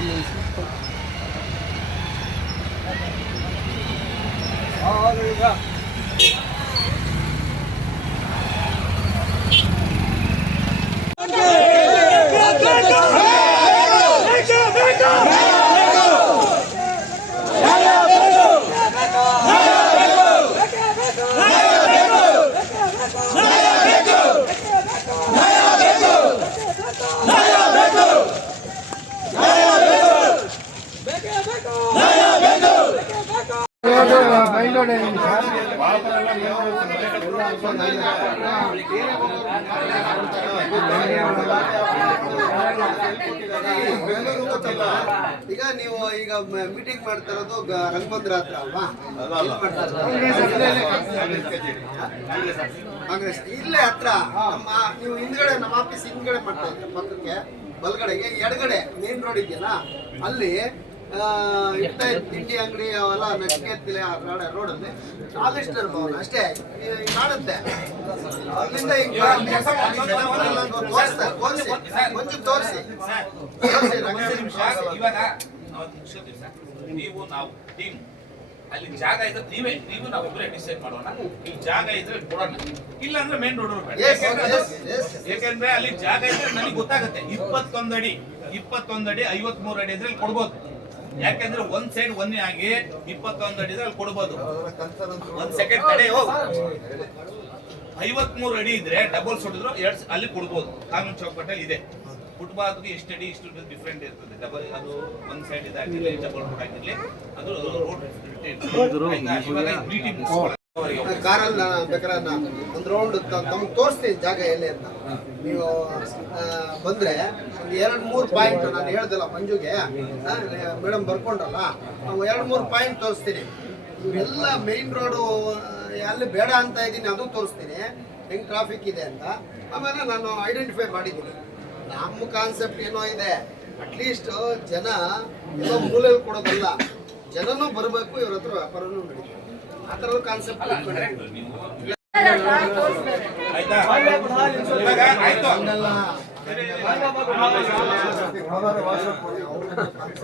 ಬೆಂಗಳೂರು ಈಗ ನೀವು ಈಗ ಮೀಟಿಂಗ್ ಮಾಡ್ತಾ ಇರೋದು ರಂಗಮಂದಿರ ಹತ್ರ ಅಲ್ವಾ? ಕಾಂಗ್ರೆಸ್ ಇಲ್ಲೇ ಹತ್ರ. ನಮ್ಮ ನೀವು ಹಿಂದ್ಗಡೆ ನಮ್ಮ ಆಫೀಸ್ ಹಿಂದ್ಗಡೆ ಮಾಡ್ತಾ ಇದ್ದೀರಾ ಪಕ್ಕಕ್ಕೆ ಬಲ್ಗಡೆಗೆ ಎಡಗಡೆ ಮೇನ್ ರೋಡ್ ಇದೆಯಲ್ಲ? ಅಲ್ಲಿ ಇರ್ತಾ ತಿಂಡಿ ಅಂಗಡಿ ಅವೆಲ್ಲ ನಚಿಕೆತ್ತಿಲೆ ಆ ರೋಡ್ ರೋಡಲ್ಲಿ. ಆಲಿಸ್ಟರ್ ಭವನ ಅಷ್ಟೇ. ಕಾಣುತ್ತೆ ಅಲ್ಲಿಂದ ಈಗ ತೋರಿಸಿ ಕೊಂಚ ತೋರಿಸಿ. ಇವಾಗ ನೀವು ನಾವು ಟೀಮ್. ಅಲ್ಲಿ ಜಾಗ ಇದ್ರೆ ನೀವೇ ನೀವು ನಾವು ಒಬ್ಬರೇ ಡಿಸೈಡ್ ಮಾಡೋಣ. ಇಲ್ಲಿ ಜಾಗ ಇದ್ರೆ ಕೊಡೋಣ. ಇಲ್ಲ ಅಂದ್ರೆ ಮೇನ್ ರೋಡ್ ಯಾಕಂದ್ರೆ ಅಲ್ಲಿ ಜಾಗ ಇದ್ರೆ ನನಗೆ ಗೊತ್ತಾಗುತ್ತೆ. ಇಪ್ಪತ್ತೊಂದು ಅಡಿ ಇಪ್ಪತ್ತೊಂದು ಅಡಿ ಐವತ್ಮೂರು ಅಡಿ ಇದ್ರೆ ಕೊಡ್ಬೋದು. ಯಾಕಂದ್ರೆ ಒಂದ್ ಸೈಡ್ ಒಂದೇ ಆಗಿ ಇಪ್ಪತ್ತೊಂದು ಅಡಿ ಇದ್ರೆ ಅಲ್ಲಿ ಕೊಡ್ಬೋದು ಒಂದ್ ಸೆಕೆಂಡ್ ಕಡೆ ಐವತ್ ಐವತ್ಮೂರು ಅಡಿ ಇದ್ರೆ ಡಬಲ್ ಸುಡಿದ್ರು ಎರಡ್ ಅಲ್ಲಿ ಕೊಡ್ಬೋದು. ಕಾನೂನು ಚೌಕಟ್ಟಲ್ಲಿ ಇದೆ. ಫುಟ್ಬಾಲ್ ಎಷ್ಟು ಅಡಿ ಇಷ್ಟು ಡಿಫ್ರೆಂಟ್ ಇರ್ತದೆ. ಡಬಲ್ ಅದು ಒಂದ್ ಸೈಡ್ ಇದಾಗಿರ್ಲಿ ಡಬಲ್ ರೋಡ್ ಆಗಿರ್ಲಿ ಅದು ರೋಡ್ ಕಾರಲ್ಲಿ ಬೇಕಾದ್ರೆ ಒಂದು ರೌಂಡ್ ತಮ್ಗೆ ತೋರಿಸ್ತೀನಿ ಜಾಗ ಎಲ್ಲಿ ಅಂತ. ನೀವು ಬಂದ್ರೆ ಒಂದು ಎರಡು ಮೂರು ಪಾಯಿಂಟ್ ನಾನು ಹೇಳ್ದಲ್ಲ ಮಂಜುಗೆ ಮೇಡಮ್ ಬರ್ಕೊಂಡ್ರಲ್ಲ ಎರಡು ಮೂರು ಪಾಯಿಂಟ್ ತೋರಿಸ್ತೀನಿ. ಎಲ್ಲ ಮೇನ್ ರೋಡು ಅಲ್ಲಿ ಬೇಡ ಅಂತ ಇದ್ದೀನಿ, ಅದು ತೋರಿಸ್ತೀನಿ. ಹೆಂಗ್ ಟ್ರಾಫಿಕ್ ಇದೆ ಅಂತ. ಆಮೇಲೆ ನಾನು ಐಡೆಂಟಿಫೈ ಮಾಡಿದ್ದೀನಿ. ನಮ್ಮ ಕಾನ್ಸೆಪ್ಟ್ ಏನೋ ಇದೆ. ಅಟ್ಲೀಸ್ಟ್ ಜನ ಎಲ್ಲೋ ಮೂಲೆಯಲ್ಲಿ ಕೊಡೋದಲ್ಲ. ಜನನೂ ಬರಬೇಕು, ಇವ್ರ ಹತ್ರ ವ್ಯಾಪಾರನೂ ನಡೀಬೇಕು. ಆ ಥರದ ಕಾನ್ಸೆಪ್ಟ್ ಆಯ್ತಾ?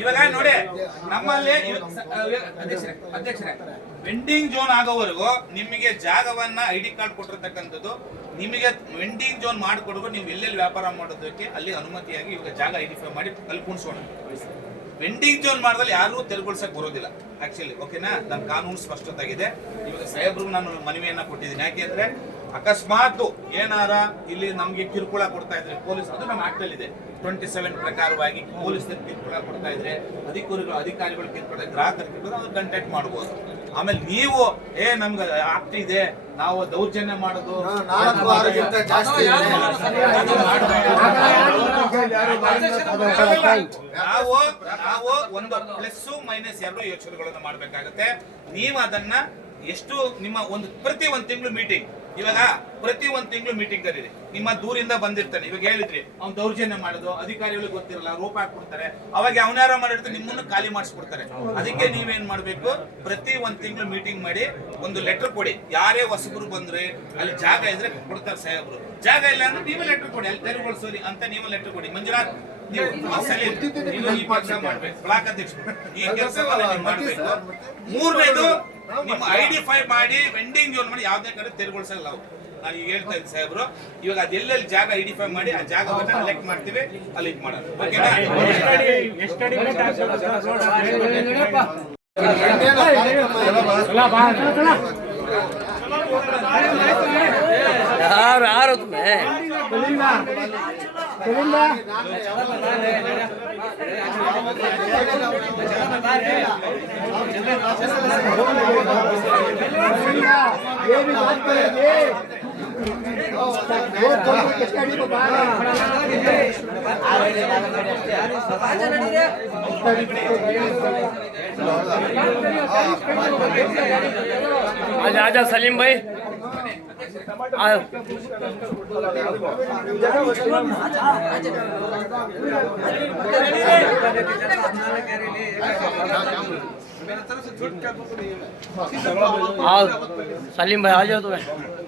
ಇವಾಗ ನೋಡಿ ನಮ್ಮಲ್ಲಿ ಅಧ್ಯಕ್ಷರೇ ಅಧ್ಯಕ್ಷರೇ ವೆಂಡಿಂಗ್ ಜೋನ್ ಆಗೋವರೆಗೂ ನಿಮಗೆ ಜಾಗವನ್ನ ಐ ಡಿ ಕಾರ್ಡ್ ಕೊಟ್ಟಿರ್ತಕ್ಕಂಥದ್ದು ನಿಮಗೆ ವೆಂಡಿಂಗ್ ಜೋನ್ ಮಾಡಿಕೊಡುವ ನೀವು ಎಲ್ಲೆಲ್ಲಿ ವ್ಯಾಪಾರ ಮಾಡೋದಕ್ಕೆ ಅಲ್ಲಿ ಅನುಮತಿಯಾಗಿ ಇವಾಗ ಜಾಗ ಐಡೆಂಟಿಫೈ ಮಾಡಿ ಅಲ್ಲಿ ಕುಣಿಸೋಣ ವೆಂಡಿಂಗ್ ಜೋನ್ ಮಾಡಿದಲ್ಲಿ ಯಾರೂ ತೆರವುಗೊಳಿಸಕ್ ಬರೋದಿಲ್ಲ. ಆಕ್ಚುಲಿ ಓಕೆನಾ ನನ್ನ ಕಾನೂನು ಸ್ಪಷ್ಟತಾಗಿದೆ. ಇವಾಗ ಸಾಹೇಬ್ರು ನಾನು ಮನವಿಯನ್ನ ಕೊಟ್ಟಿದ್ದೀನಿ. ಯಾಕೆಂದ್ರೆ ಅಕಸ್ಮಾತ್ ಏನಾರ ಇಲ್ಲಿ ನಮಗೆ ಕಿರುಕುಳ ಕೊಡ್ತಾ ಇದ್ರೆ ಪೊಲೀಸ್, ಅದು ನಮ್ಮ ಆಕ್ಟ್ ಇದೆ ಟ್ವೆಂಟಿ ಸೆವೆನ್ ಪ್ರಕಾರವಾಗಿ ಪೊಲೀಸ್ ಕಿರುಕುಳ ಕೊಡ್ತಾ ಇದ್ರೆ, ಅಧಿಕಾರಿಗಳು ಅಧಿಕಾರಿಗಳು ಕಿರುಕುಳ ಗ್ರಾಹಕರು ಕಿರುಕುಳ ಅದು ಕಂಟ್ಯಾಕ್ಟ್ ಮಾಡ್ಬೋದು. ಆಮೇಲೆ ನೀವು ಏ ನಮ್ಗೆ ಇದೆ ನಾವು ದೌರ್ಜನ್ಯ ಮಾಡೋದು. ನಾವು ನಾವು ಒಂದು ಪ್ಲಸ್ ಮೈನಸ್ ಎರಡು ಯೋಚನೆಗಳನ್ನು ಮಾಡ್ಬೇಕಾಗತ್ತೆ. ನೀವು ಅದನ್ನ ಎಷ್ಟು ನಿಮ್ಮ ಒಂದು ಪ್ರತಿ ಒಂದು ತಿಂಗಳು ಮೀಟಿಂಗ್ ಇವಾಗ ಪ್ರತಿ ಒಂದು ತಿಂಗಳು ಮೀಟಿಂಗ್ ಕರೀರಿ. ನಿಮ್ಮ ದೂರಿಂದ ಬಂದಿರ್ತಾನೆ. ಇವಾಗ ಹೇಳಿದ್ರಿ ಅವ್ನು ದೌರ್ಜನ್ಯ ಮಾಡೋದು ಅಧಿಕಾರಿಗಳಿಗೆ ಗೊತ್ತಿರಲ್ಲ ರೂಪ ಹಾಕ್ಬಿಡ್ತಾರೆ. ಅವಾಗ ಅವನಾರ ಮಾಡಿರ್ತಾರೆ ನಿಮ್ಮನ್ನು ಖಾಲಿ ಮಾಡಿಸ್ಬಿಡ್ತಾರೆ. ಅದಕ್ಕೆ ನೀವೇನ್ ಮಾಡ್ಬೇಕು? ಪ್ರತಿ ಒಂದ್ ತಿಂಗಳು ಮೀಟಿಂಗ್ ಮಾಡಿ ಒಂದು ಲೆಟರ್ ಕೊಡಿ. ಯಾರೇ ಹೊಸಬರು ಬಂದ್ರೆ ಅಲ್ಲಿ ಜಾಗ ಇದ್ರೆ ಕೊಡ್ತಾರೆ ಸಾಹೇಬ್ರು. ಜಾಗ ಇಲ್ಲ ಅಂದ್ರೆ ನೀವೇ ಲೆಟರ್ ಕೊಡಿ ಅಲ್ಲಿ ತೆರವುಗೊಳಿಸೋರಿ ಅಂತ ನೀವು ಲೆಟರ್ ಕೊಡಿ. ಮಂಜುನಾಥ್ ನೀವು ಈ ಕೆಲಸ ಮಾಡ್ಬೇಕು. ಬ್ಲಾಕ್ ಅಧ್ಯಕ್ಷರು. ಈ ಕೆಲಸವನ್ನ ಮಾಡ್ಬೇಕು. ಮೂರನೇದು ನಿಮ್ಮ ಐಡೆಂಟಿಫೈ ಮಾಡಿ ವೆಂಡಿಂಗ್ ಜೋನ್ ಮಾಡಿ ಯಾವ್ದೇ ಕಡೆ ತೆರವುಗೊಳಿಸಲ್ಲ ನಾವು ನಾನು ಈಗ ಹೇಳ್ತಾ ಇದ್ದೀನಿ ಸಾಹೇಬ್ರು ಇವಾಗ ಅದು ಎಲ್ಲೆಲ್ಲಿ ಜಾಗ ಐಡೆಂಟಿಫೈ ಮಾಡಿ ಆ ಜಾಗವನ್ನ ಸೆಲೆಕ್ಟ್ ಮಾಡ್ತೀವಿ ಅಲ್ಲಿ ಇದು ಮಾಡೋಣ ಓಕೆನಾ ಇನ್ನೇನು ಕಾರ್ಯಕ್ರಮ यार आ रहा तुम्हें आजा आजा सलीम भाई। आओ सलीम भाई आ जाओ तुम्हें।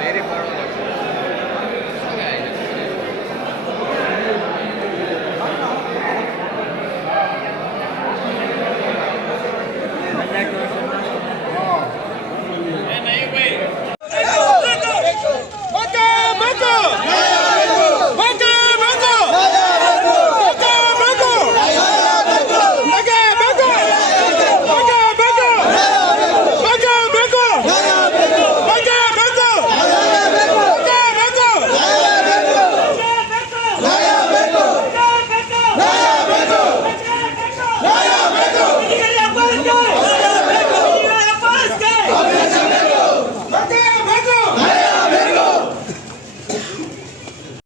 Dairy farm